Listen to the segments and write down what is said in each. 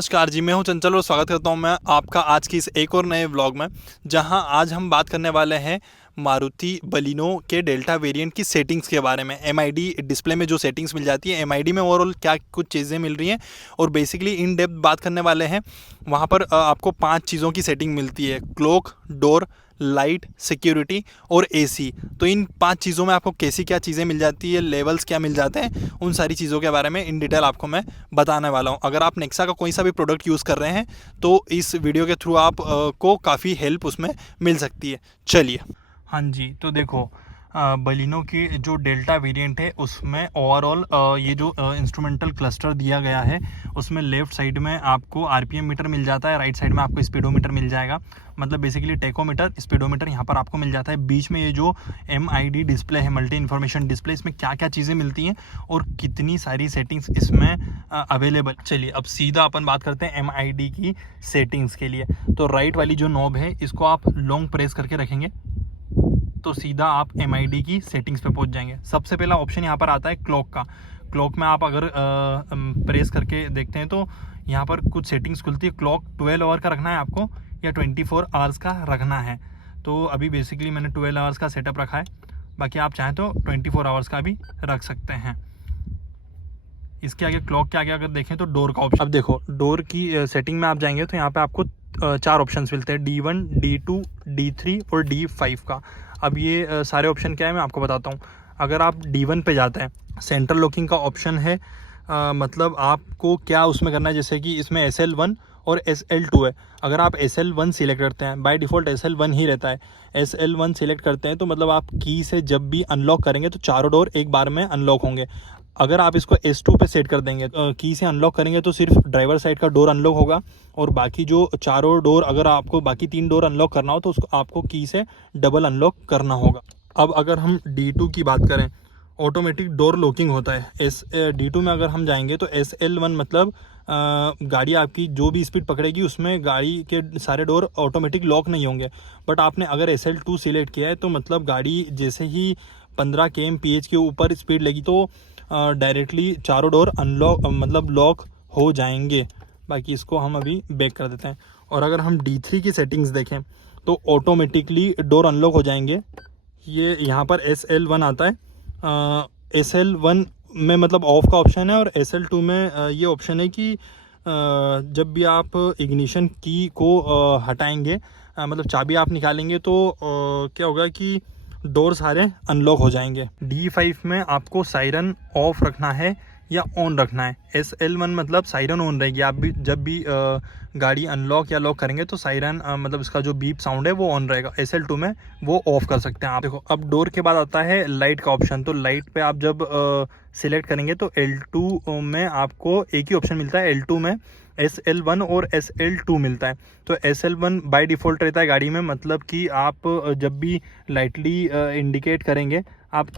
नमस्कार जी, मैं हूं चंचल और स्वागत करता हूं मैं आपका आज की इस एक और नए व्लॉग में। जहां आज हम बात करने वाले हैं मारुति बलिनो के डेल्टा वेरिएंट की सेटिंग्स के बारे में। एमआईडी डिस्प्ले में जो सेटिंग्स मिल जाती है, एमआईडी में ओवरऑल क्या कुछ चीज़ें मिल रही हैं और बेसिकली इन डेप्थ बात करने वाले हैं। वहां पर आपको 5 चीज़ों की सेटिंग मिलती है: क्लॉक, डोर, लाइट, सिक्योरिटी और एसी। तो इन 5 चीज़ों में आपको कैसी क्या चीज़ें मिल जाती है, लेवल्स क्या मिल जाते हैं, उन सारी चीज़ों के बारे में इन डिटेल आपको मैं बताने वाला हूं। अगर आप नेक्सा का कोई सा भी प्रोडक्ट यूज़ कर रहे हैं तो इस वीडियो के थ्रू आप को काफ़ी हेल्प उसमें मिल सकती है। चलिए, हाँ जी, तो देखो, बलिनो की जो डेल्टा वेरिएंट है उसमें ओवरऑल ये जो इंस्ट्रूमेंटल क्लस्टर दिया गया है उसमें लेफ़्ट साइड में आपको आरपीएम मीटर मिल जाता है, राइट साइड में आपको स्पीडोमीटर मिल जाएगा। मतलब बेसिकली टेकोमीटर, स्पीडोमीटर यहाँ पर आपको मिल जाता है। बीच में ये जो एमआईडी डिस्प्ले है, मल्टी इन्फॉर्मेशन डिस्प्ले, इसमें क्या क्या चीज़ें मिलती हैं और कितनी सारी सेटिंग्स इसमें अवेलेबल। चलिए अब सीधा अपन बात करते हैं एमआईडी की सेटिंग्स के लिए। तो राइट वाली जो नॉब है इसको आप लॉन्ग प्रेस करके रखेंगे तो सीधा आप एमआईडी की सेटिंग्स पे पहुंच जाएंगे। सबसे पहला ऑप्शन यहाँ पर आता है क्लॉक का। क्लॉक में आप अगर प्रेस करके देखते हैं तो यहाँ पर कुछ सेटिंग्स खुलती है। क्लॉक 12 आवर का रखना है आपको या 24 आवर्स का रखना है। तो अभी बेसिकली मैंने 12 आवर्स का सेटअप रखा है, बाकी आप चाहें तो 24 आवर्स का भी रख सकते हैं। इसके आगे क्लॉक के आगे अगर देखें तो डोर का ऑप्शन। अब देखो, डोर की सेटिंग में आप जाएंगे तो यहाँ पे आपको 4 ऑप्शंस मिलते हैं: D1, D2, D3 और D5 का। अब ये सारे ऑप्शन क्या है मैं आपको बताता हूँ। अगर आप D1 पे जाते हैं, सेंट्रल लॉकिंग का ऑप्शन है। मतलब आपको क्या उसमें करना है, जैसे कि इसमें SL1 और SL2 है। अगर आप SL1 सिलेक्ट करते हैं, बाय डिफ़ॉल्ट SL1 ही रहता है। SL1 सिलेक्ट करते हैं तो मतलब आप की से जब भी अनलॉक करेंगे तो चारों डोर एक बार में अनलॉक होंगे। अगर आप इसको S2 पे सेट कर देंगे, की से अनलॉक करेंगे तो सिर्फ ड्राइवर साइड का डोर अनलॉक होगा और बाकी जो चारों डोर, अगर आपको बाकी 3 डोर अनलॉक करना हो तो उसको आपको की से डबल अनलॉक करना होगा। अब अगर हम D2 की बात करें, ऑटोमेटिक डोर लॉकिंग होता है। D2 में अगर हम जाएंगे तो SL1 मतलब गाड़ी आपकी जो भी स्पीड पकड़ेगी उसमें गाड़ी के सारे डोर ऑटोमेटिक लॉक नहीं होंगे। बट आपने अगर SL2 सिलेक्ट किया है तो मतलब गाड़ी जैसे ही 15 km/h के ऊपर स्पीड लेगी तो डायरेक्टली चारों डोर अनलॉक मतलब लॉक हो जाएंगे। बाकी इसको हम अभी बैक कर देते हैं। और अगर हम D3 की सेटिंग्स देखें तो ऑटोमेटिकली डोर अनलॉक हो जाएंगे। ये यहाँ पर SL1 आता है। SL1 में मतलब ऑफ का ऑप्शन है और SL2 में ये ऑप्शन है कि जब भी आप इग्निशन की को हटाएंगे, मतलब चाबी आप निकालेंगे तो क्या होगा कि डोर सारे अनलॉक हो जाएंगे। D5 में आपको सायरन ऑफ रखना है या ऑन रखना है। SL1 मतलब सायरन ऑन रहेगी। आप भी जब भी गाड़ी अनलॉक या लॉक करेंगे तो सायरन मतलब इसका जो बीप साउंड है वो ऑन रहेगा। SL2 में वो ऑफ कर सकते हैं आप। देखो, अब डोर के बाद आता है लाइट का ऑप्शन। तो लाइट पे आप जब सिलेक्ट करेंगे तो L2 में आपको एक ही ऑप्शन मिलता है। L2 में SL1 और SL2 मिलता है। तो SL1 बाय डिफ़ॉल्ट रहता है गाड़ी में, मतलब कि आप जब भी लाइटली इंडिकेट करेंगे, आप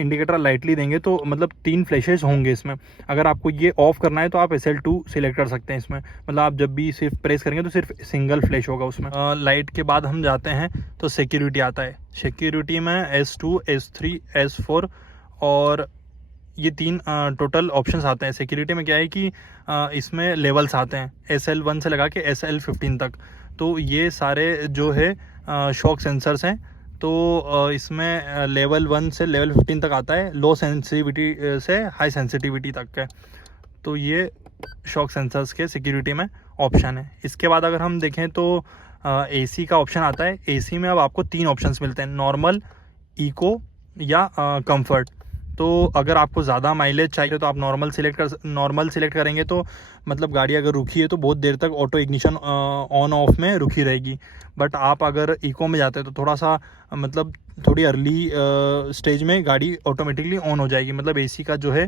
इंडिकेटर लाइटली देंगे तो मतलब 3 फ्लैशेस होंगे इसमें। अगर आपको ये ऑफ़ करना है तो आप SL2 सिलेक्ट कर सकते हैं इसमें। मतलब आप जब भी सिर्फ प्रेस करेंगे तो सिर्फ सिंगल फ्लैश होगा उसमें। लाइट के बाद हम जाते हैं तो सिक्योरिटी आता है। सिक्योरिटी में S2, S3, S4 और ये 3 टोटल ऑप्शंस आते हैं। सिक्योरिटी में क्या है कि इसमें लेवल्स आते हैं SL1 से लगा के SL15 तक। तो ये सारे जो है शॉक सेंसर्स हैं। तो इसमें लेवल 1 से लेवल 15 तक आता है, लो सेंसिटिविटी से हाई सेंसिटिविटी तक के। तो ये शॉक सेंसर्स के सिक्योरिटी में ऑप्शन है। इसके बाद अगर हम देखें तो AC का ऑप्शन आता है। AC में अब आपको 3 ऑप्शंस मिलते हैं: नॉर्मल, इको या कंफर्ट। तो अगर आपको ज़्यादा माइलेज चाहिए तो आप नॉर्मल सिलेक्ट करेंगे तो मतलब गाड़ी अगर रुकी है तो बहुत देर तक ऑटो इग्निशन ऑन ऑफ में रुकी रहेगी। बट आप अगर इको में जाते हैं तो थोड़ा सा मतलब थोड़ी अर्ली स्टेज में गाड़ी ऑटोमेटिकली ऑन हो जाएगी। मतलब AC का जो है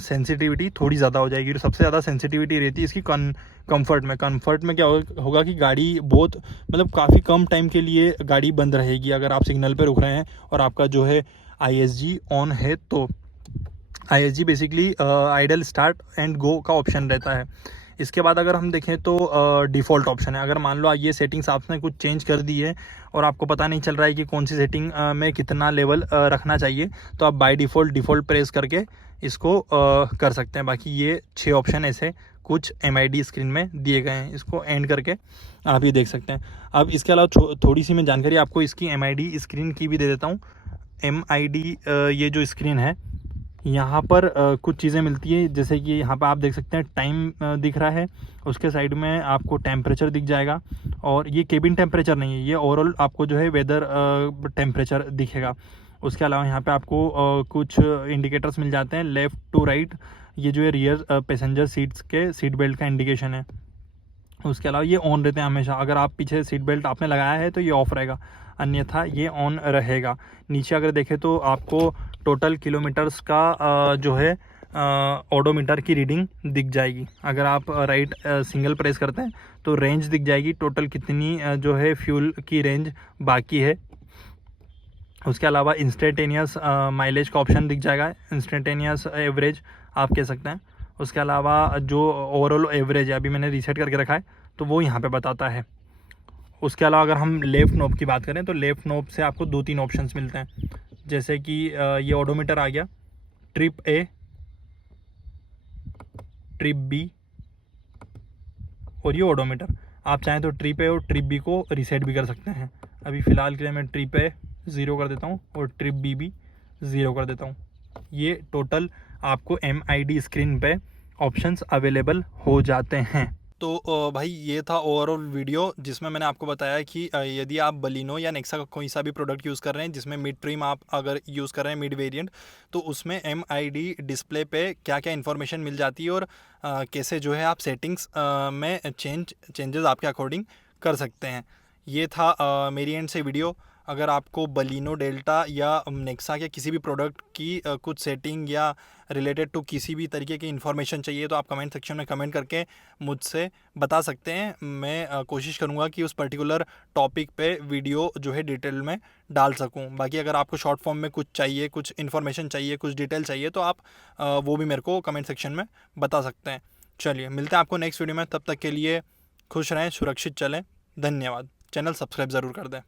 सेंसिटिविटी थोड़ी ज़्यादा हो जाएगी। सबसे ज़्यादा सेंसिटिविटी रहती है इसकी कंफर्ट में। कंफर्ट में क्या होगा कि गाड़ी बहुत मतलब काफ़ी कम टाइम के लिए गाड़ी बंद रहेगी अगर आप सिग्नल पे रुक रहे हैं और आपका जो है ISG ऑन है। तो ISG basically idol start and go का ऑप्शन रहता है। इसके बाद अगर हम देखें तो डिफ़ॉल्ट ऑप्शन है। अगर मान लो ये सेटिंग्स आपने कुछ चेंज कर दी है और आपको पता नहीं चल रहा है कि कौन सी सेटिंग में कितना लेवल रखना चाहिए, तो आप बाय डिफ़ॉल्ट प्रेस करके इसको कर सकते हैं। बाकी ये 6 ऑप्शन ऐसे कुछ MID स्क्रीन में दिए गए हैं। इसको एंड करके आप ये देख सकते हैं। अब इसके अलावा थोड़ी सी मैं जानकारी आपको इसकी MID स्क्रीन की भी दे देता हूँ। MID ये जो स्क्रीन है यहाँ पर कुछ चीज़ें मिलती है, जैसे कि यहाँ पर आप देख सकते हैं टाइम दिख रहा है, उसके साइड में आपको टेम्परेचर दिख जाएगा, और ये केबिन टेम्परेचर नहीं है, ये ओवरऑल आपको जो है वेदर टेम्परेचर दिखेगा। उसके अलावा यहाँ पे आपको कुछ इंडिकेटर्स मिल जाते हैं लेफ़्ट टू राइट, ये जो है रियर पैसेंजर सीट्स के सीट बेल्ट का इंडिकेशन है। उसके अलावा ये ऑन रहते हैं हमेशा, अगर आप पीछे सीट बेल्ट आपने लगाया है तो ये ऑफ रहेगा, अन्यथा ये ऑन रहेगा। नीचे अगर देखें तो आपको टोटल किलोमीटर्स का जो है ओडोमीटर की रीडिंग दिख जाएगी। अगर आप राइट सिंगल प्रेस करते हैं तो रेंज दिख जाएगी, टोटल कितनी जो है फ्यूल की रेंज बाकी है। उसके अलावा इंस्टेंटेनियस माइलेज का ऑप्शन दिख जाएगा, इंस्टेंटेनियस एवरेज आप कह सकते हैं। उसके अलावा जो ओवरऑल एवरेज है, अभी मैंने रीसेट करके रखा है तो वो यहाँ पे बताता है। उसके अलावा अगर हम लेफ़्ट नोब की बात करें तो लेफ़्ट नोब से आपको 2-3 ऑप्शंस मिलते हैं, जैसे कि ये ओडोमीटर आ गया, ट्रिप ए, ट्रिप बी और ये ओडोमीटर। आप चाहें तो ट्रिप ए और ट्रिप बी को रीसेट भी कर सकते हैं। अभी फ़िलहाल के लिए मैं ट्रिप ए 0 कर देता हूँ और ट्रिप बी भी 0 कर देता हूँ। ये टोटल आपको MID स्क्रीन पे ऑप्शंस अवेलेबल हो जाते हैं। तो भाई ये था ओवरऑल वीडियो, जिसमें मैंने आपको बताया कि यदि आप बलिनो या नेक्सा का कोई सा भी प्रोडक्ट यूज़ कर रहे हैं जिसमें मिड ट्रिम आप अगर यूज़ कर रहे हैं मिड वेरिएंट, तो उसमें MID डिस्प्ले पे क्या क्या इन्फॉर्मेशन मिल जाती है और कैसे जो है आप सेटिंग्स में चेंजेस आपके अकॉर्डिंग कर सकते हैं। ये था मेरी एंड से वीडियो। अगर आपको बलिनो डेल्टा या नेक्सा के किसी भी प्रोडक्ट की कुछ सेटिंग या रिलेटेड टू किसी भी तरीके की इन्फॉर्मेशन चाहिए तो आप कमेंट सेक्शन में कमेंट करके मुझसे बता सकते हैं। मैं कोशिश करूंगा कि उस पर्टिकुलर टॉपिक पे वीडियो जो है डिटेल में डाल सकूं। बाकी अगर आपको शॉर्ट फॉर्म में कुछ चाहिए, कुछ इन्फॉर्मेशन चाहिए, कुछ डिटेल चाहिए तो आप वो भी मेरे को कमेंट सेक्शन में बता सकते हैं। चलिए मिलते हैं आपको नेक्स्ट वीडियो में, तब तक के लिए खुश रहें, सुरक्षित चलें, धन्यवाद। चैनल सब्सक्राइब ज़रूर कर दें।